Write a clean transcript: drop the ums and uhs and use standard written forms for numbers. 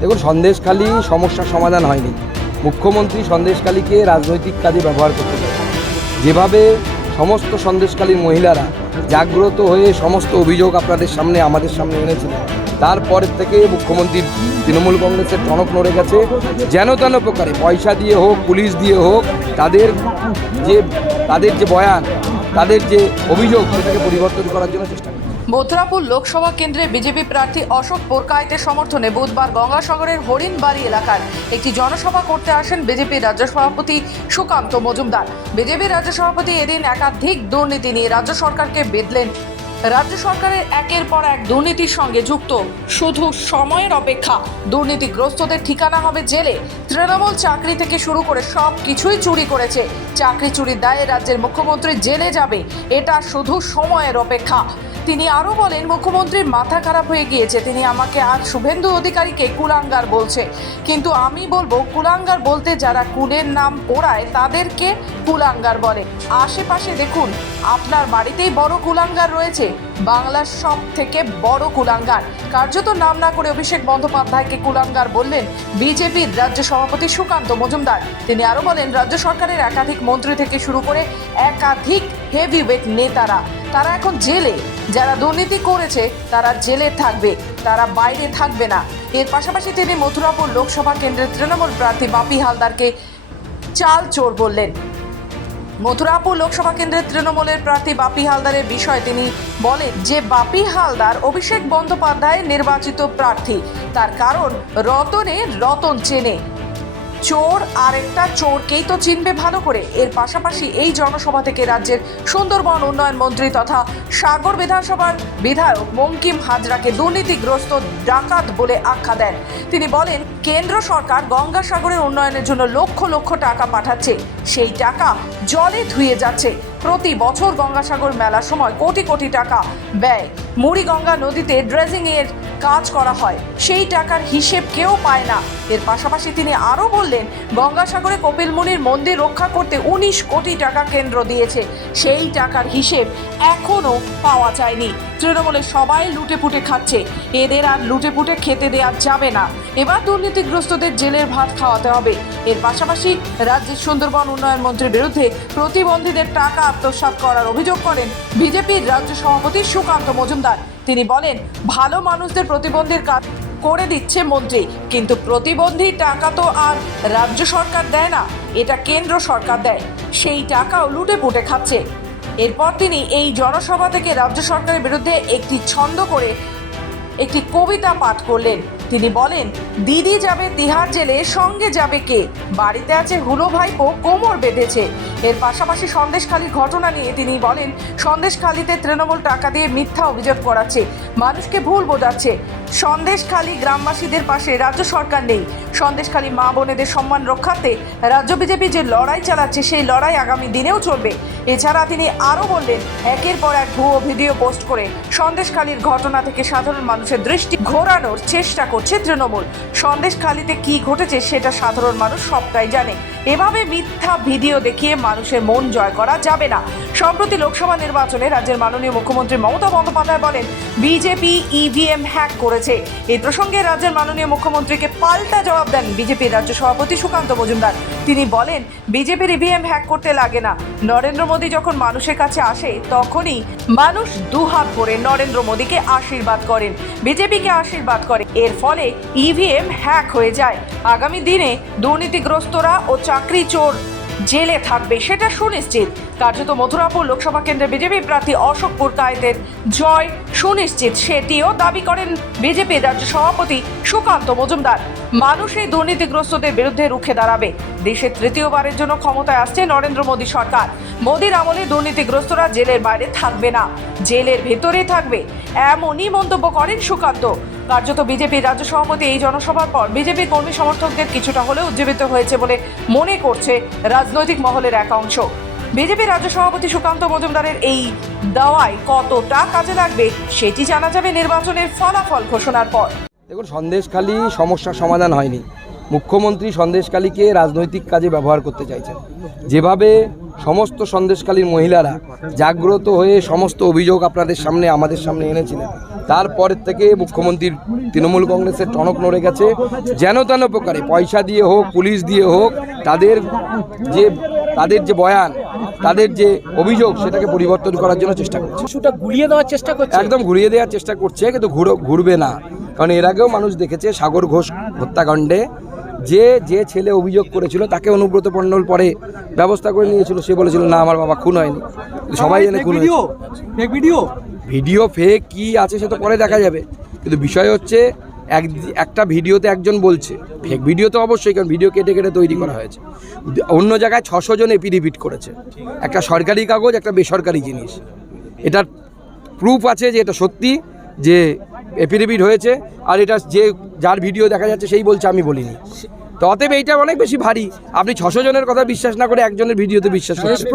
দেখুন, সন্দেশখালী সমস্যার সমাধান হয়নি। মুখ্যমন্ত্রী সন্দেশখালীকে রাজনৈতিক কাজে ব্যবহার করতে চায়। যেভাবে সমস্ত সন্দেশখালীর মহিলারা জাগ্রত হয়ে সমস্ত অভিযোগ আপনাদের সামনে আমাদের সামনে এনেছিলেন, তারপরের থেকে মুখ্যমন্ত্রীর তৃণমূল কংগ্রেসের টনক নড়ে গেছে। যেন তেন প্রকারে পয়সা দিয়ে হোক, পুলিশ দিয়ে হোক, তাদের যে বয়ান, তাদের যে অভিযোগ, সেটাকে পরিবর্তন করার জন্য চেষ্টা করছে। মথুরাপুর লোকসভা কেন্দ্রে বিজেপি প্রার্থী অশোক পুরকাইতের সমর্থনে বুধবার গঙ্গাসাগরের হরিণবাড়ি এলাকার একটি জনসভা করতে আসেন বিজেপির রাজ্য সভাপতি সুকান্ত মজুমদার। বিজেপির রাজ্য সভাপতি এদিন একাধিক দুর্নীতি নিয়ে রাজ্য সরকারকে বেঁধলেন। রাজ্য সরকারের একের পর এক দুর্নীতির সঙ্গে যুক্ত, শুধু সময়ের অপেক্ষা। দুর্নীতিগ্রস্তদের ঠিকানা হবে জেলে। তৃণমূল চাকরি থেকে শুরু করে সব কিছুই চুরি করেছে। চাকরি চুরির দায়ে রাজ্যের মুখ্যমন্ত্রী জেলে যাবে, এটা শুধু সময়ের অপেক্ষা। তিনি আরও বলেন, মুখ্যমন্ত্রীর মাথা খারাপ হয়ে গিয়েছে। তিনি আমাকে আজ শুভেন্দু অধিকারীকে কুলাঙ্গার বলছে, কিন্তু আমি বলবো কুলাঙ্গার বলতে যারা কুলের নাম পোড়ায় তাদেরকে কুলাঙ্গার বলে। আশেপাশে দেখুন, আপনার বাড়িতেই বড় কুলাঙ্গার রয়েছে, বাংলার সব থেকে বড় কুলাঙ্গার। কার্যত নাম না করে অভিষেক বন্দ্যোপাধ্যায়কে কুলাঙ্গার বললেন বিজেপির রাজ্য সভাপতি সুকান্ত মজুমদার। তিনি আরও বলেন, রাজ্য সরকারের একাধিক মন্ত্রী থেকে শুরু করে একাধিক হেভিওয়েট নেতারা তারা এখন জেলে। যারা দুর্নীতি করেছে তারা জেলে থাকবে, তারা বাইরে থাকবে না। এর পাশাপাশি তিনি মথুরাপুর লোকসভা কেন্দ্রের তৃণমূল প্রার্থী বাপি হালদারকে চাল চোর বললেন। মথুরাপুর লোকসভা কেন্দ্রের তৃণমূলের প্রার্থী বাপি হালদারের বিষয়ে তিনি বলেন যে বাপি হালদার অভিষেক বন্দ্যোপাধ্যায়ের নির্বাচিত প্রার্থী। তার কারণ, রতনে রতন চেনে, চোর আরেকটা চোরকেই তো চিনবে ভালো করে। এর পাশাপাশি এই জনসভা থেকে রাজ্যের সুন্দরবন উন্নয়ন মন্ত্রী তথা সাগর বিধানসভার বিধায়ক বঙ্কিম হাজরাকে দুর্নীতিগ্রস্ত ডাকাত বলে আখ্যা দেন। তিনি বলেন, কেন্দ্র সরকার গঙ্গাসাগরের উন্নয়নের জন্য লক্ষ লক্ষ টাকা পাঠাচ্ছে, সেই টাকা জলে ধুয়ে যাচ্ছে। প্রতি বছর গঙ্গাসাগর মেলার সময় কোটি কোটি টাকা ব্যয়। মুড়িগঙ্গা নদীতে ড্রেজিং এর কাজ করা হয়, সেই টাকার হিসেব কেউ পায় না। এর পাশাপাশি তিনি আরও বললেন, গঙ্গাসাগরে কপিল মুনির মন্দির রক্ষা করতে 19 কোটি টাকা কেন্দ্র দিয়েছে, সেই টাকার হিসেব এখনও পাওয়া যায়নি। তৃণমূলের সবাই লুটেপুটে খাচ্ছে, এদের আর লুটেপুটে খেতে দেওয়া যাবে না। এবার দুর্নীতিগ্রস্তদের জেলের ভাত খাওয়াতে হবে। এর পাশাপাশি রাজ্যের সুন্দরবন উন্নয়ন মন্ত্রীর বিরুদ্ধে প্রতিবন্ধীদের টাকা আত্মসাৎ করার অভিযোগ করেন বিজেপির রাজ্য সভাপতি সুকান্ত মজুমদার। তিনি বলেন, ভালো মানুষদের প্রতিবন্ধীর কাজ করে দিচ্ছে মন্ত্রী, কিন্তু প্রতিবন্ধীর টাকা তো আর রাজ্য সরকার দেয় না, এটা কেন্দ্র সরকার দেয়, সেই টাকাও লুটে পুটে খাচ্ছে। এরপর তিনি এই জনসভা থেকে রাজ্য সরকারের বিরুদ্ধে একটি ছন্দ করে একটি কবিতা পাঠ করলেন। তিনি বলেন, দিদি যাবে তিহার জেলে, সঙ্গে যাবে কে? বাড়িতে আছে হুলো ভাইপো, কোমর বেঁধেছে। এর পাশাপাশি সন্দেশখালীর ঘটনা নিয়ে তিনি বলেন, সন্দেশখালীতে তৃণমূল টাকা দিয়ে মিথ্যা অভিযোগ করাচ্ছে, মানুষকে ভুল বোঝাচ্ছে। সন্দেশখালী গ্রামবাসীদের পাশে রাজ্য সরকার নেই। সন্দেশখালী মা বোনেদের সম্মান রক্ষার্থে রাজ্য বিজেপি যে লড়াই চালাচ্ছে, সেই লড়াই আগামী দিনেও চলবে। এছাড়া তিনি আরও বললেন, একের পর এক ভুয়ো ভিডিও পোস্ট করে সন্দেশখালীর ঘটনা থেকে সাধারণ মানুষের দৃষ্টি ঘোরানোর চেষ্টা করছে তৃণমূল। সন্দেশখালীতে কি ঘটেছে সেটা সাধারণ মানুষ সবটাই জানে। এভাবে মিথ্যা ভিডিও দেখিয়ে মানুষের মন জয় করা যাবে না। সম্প্রতি লোকসভা নির্বাচনে রাজ্যের মাননীয় মুখ্যমন্ত্রী মমতা বন্দ্যোপাধ্যায় বলেন, বিজেপি ইভিএম হ্যাক করেছে। এই প্রসঙ্গে রাজ্যের মাননীয় মুখ্যমন্ত্রীকে পাল্টা জবাব দেন বিজেপির রাজ্য সভাপতি সুকান্ত মজুমদার। তিনি বলেন, বিজেপির ইভিএম হ্যাক করতে লাগে না। নরেন্দ্র মোদী যখন মানুষের কাছে আসে, তখনই মানুষ দুহাত ভরে নরেন্দ্র মোদীকে আশীর্বাদ করেন, বিজেপিকে আশীর্বাদ করে। এর ফলে ইভিএম হ্যাক হয়ে যায়। আগামী দিনে দুর্নীতিগ্রস্তরা ও চাকরি চোর জেলে থাকবে, সেটা সুনিশ্চিত। কার্যত মথুরাপুর লোকসভা কেন্দ্রে বিজেপি প্রার্থী অশোক পুরকাইতের জয় সুনিশ্চিত, সেটিও দাবি করেন বিজেপির রাজ্য সভাপতি সুকান্ত মজুমদার। মানুষ এই দুর্নীতিগ্রস্তদের বিরুদ্ধে রুখে দাঁড়াবে। দেশের তৃতীয়বারের জন্য ক্ষমতায় আসছে নরেন্দ্র মোদী সরকার। মোদীর আমলে দুর্নীতিগ্রস্তরা জেলের বাইরে থাকবে না, জেলের ভেতরে থাকবে, এমনই মন্তব্য করেন সুকান্ত। কার্যত বিজেপির রাজ্য সভাপতি এই জনসভার পর বিজেপি কর্মী সমর্থকদের কিছুটা হলেও উজ্জীবিত হয়েছে বলে মনে করছে রাজনৈতিক মহলের এক অংশ। বিজেপি রাজ্য সভাপতি সুকান্ত মজুমদারের এই দাওয়ায় কতটা কাজে লাগবে সেটি জানা যাবে নির্বাচনের ফলাফল ঘোষণার পর। দেখুন, সন্দেশখালী সমস্যার সমাধান হয়নি। মুখ্যমন্ত্রী সন্দেশখালীকে রাজনৈতিক কাজে ব্যবহার করতে চাইছেন। যেভাবে সমস্ত সন্দেশখালীর মহিলারা জাগ্রত হয়ে সমস্ত অভিযোগ আপনাদের সামনে আমাদের সামনে এনেছিলেন, তারপরের থেকে মুখ্যমন্ত্রীর তৃণমূল কংগ্রেসের টনক নড়ে গেছে, যেন তেন প্রকারে পয়সা দিয়ে হোক, পুলিশ দিয়ে হোক, তাদের যে বয়ান, তাদের যে অভিযোগ, সেটাকে পরিবর্তন করার জন্য চেষ্টা করছে। কিছুটা গুলিয়ে দেওয়ার চেষ্টা করছে। একদম ঘুরিয়ে দেওয়ার চেষ্টা করছে, কিন্তু ঘুরবে না। কারণ এর আগেও মানুষ দেখেছে সাগর ঘোষ হত্যাকাণ্ডে যে ছেলে অভিযোগ করেছিল তাকে অনুব্রত মণ্ডল পরে ব্যবস্থা করে নিয়েছিল। সে বলেছিল না, আমার বাবা খুন হয়নি। সবাই জানে খুন হয়েছে। ভিডিও ফেক কি আছে সে তো পরে দেখা যাবে, কিন্তু বিষয় হচ্ছে একটা ভিডিওতে একজন বলছে, ফেক ভিডিও তো অবশ্যই, কারণ ভিডিও কেটে কেটে তৈরি করা হয়েছে। অন্য জায়গায় 600 জন এপিডিভিট করেছে, একটা সরকারি কাগজ, একটা বেসরকারি জিনিস। এটার প্রুফ আছে যে এটা সত্যি, যে এপিডিভিট হয়েছে, আর এটা যার ভিডিও দেখা যাচ্ছে সেই বলছে আমি বলিনি। তো অতএব এইটা অনেক বেশি ভারী। আপনি 600 জনের কথা বিশ্বাস না করে একজনের ভিডিওতে বিশ্বাস করছেন।